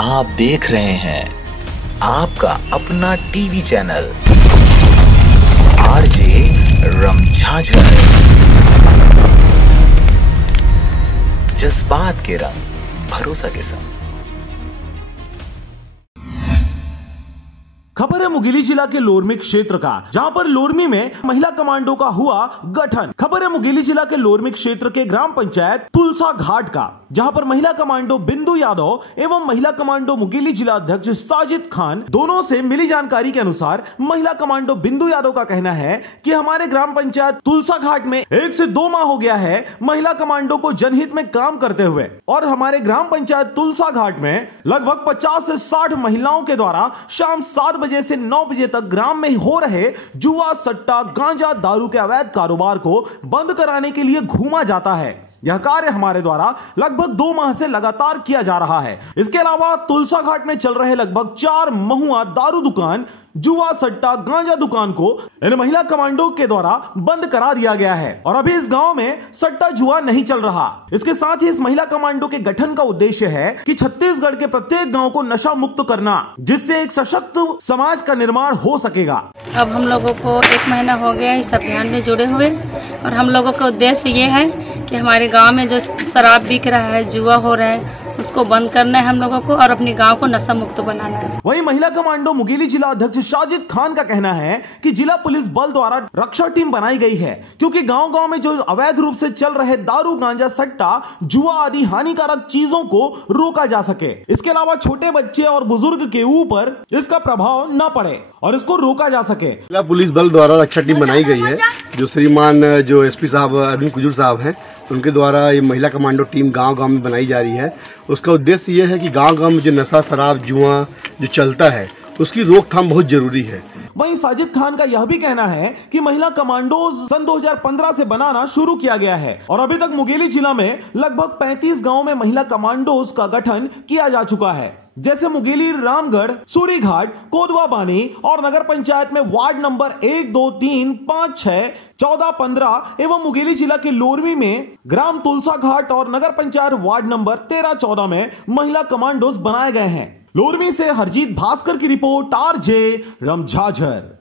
आप देख रहे हैं आपका अपना टीवी चैनल आरजे रमझाझर, जज्बात के रंग भरोसा के संग। खबर है मुंगेली जिला के लोरमी क्षेत्र का, जहां पर लोरमी में महिला कमांडो का हुआ गठन। खबर है मुंगेली जिला के लोरमी क्षेत्र के ग्राम पंचायत तुलसा घाट का, जहां पर महिला कमांडो बिंदु यादव एवं महिला कमांडो मुंगेली जिला अध्यक्ष साजिद खान दोनों से मिली जानकारी के अनुसार महिला कमांडो बिंदु यादव का कहना है कि हमारे ग्राम पंचायत तुलसा घाट में 1 से 2 माह हो गया है महिला कमांडो को जनहित में काम करते हुए, और हमारे ग्राम पंचायत तुलसा घाट में लगभग 50 से 60 महिलाओं के द्वारा शाम 7 बजे से 9 बजे तक ग्राम में हो रहे जुआ, सट्टा, गांजा, दारू के अवैध कारोबार को बंद कराने के लिए घूमा जाता है। यह कार्य हमारे द्वारा लगभग 2 माह से लगातार किया जा रहा है। इसके अलावा तुलसा घाट में चल रहे लगभग 4 महुआ दारू दुकान, जुआ, सट्टा, गांजा दुकान को इन महिला कमांडो के द्वारा बंद करा दिया गया है, और अभी इस गांव में सट्टा जुआ नहीं चल रहा। इसके साथ ही इस महिला कमांडो के गठन का उद्देश्य है कि छत्तीसगढ़ के प्रत्येक गांव को नशा मुक्त करना, जिससे एक सशक्त समाज का निर्माण हो सकेगा। अब हम लोगों को 1 महीना हो गया इस अभियान में जुड़े हुए, और हम लोगों का उद्देश्य ये है कि हमारे गांव में जो शराब बिक रहा है, जुआ हो रहा है, उसको बंद करना है हम लोगों को, और अपने गांव को नशा मुक्त बनाना है। वहीं महिला कमांडो मुंगेली जिला अध्यक्ष साजिद खान का कहना है कि जिला पुलिस बल द्वारा रक्षा टीम बनाई गई है, क्योंकि गांव-गांव में जो अवैध रूप से चल रहे दारू, गांजा, सट्टा, जुआ आदि हानिकारक चीजों को रोका जा सके। इसके अलावा छोटे बच्चे और बुजुर्ग के ऊपर इसका प्रभाव न पड़े और इसको रोका जा सके। जिला पुलिस बल द्वारा रक्षा टीम बनाई गई है, जो श्रीमान जो एसपी साहब अरविंद कुजूर साहब हैं, उनके द्वारा ये महिला कमांडो टीम गांव-गांव में बनाई जा रही है। उसका उद्देश्य ये है कि गांव-गांव में जो नशा, शराब, जुआ जो चलता है, उसकी रोकथाम बहुत जरूरी है। वहीं साजिद खान का यह भी कहना है कि महिला कमांडोज सन 2015 से बनाना शुरू किया गया है, और अभी तक मुंगेली जिला में लगभग 35 गांव में महिला कमांडोज का गठन किया जा चुका है, जैसे मुंगेली, रामगढ़, सूरीघाट, कोदवा बानी और नगर पंचायत में वार्ड नंबर 1, 2, 3, 5, 6, 14, 15 एवं मुंगेली जिला के लोरमी में ग्राम तुलसा घाट और नगर पंचायत वार्ड नंबर 13, 14 में महिला कमांडोज बनाए गए हैं। लोरमी से हरजीत भास्कर की रिपोर्ट, आरजे रमझाझर।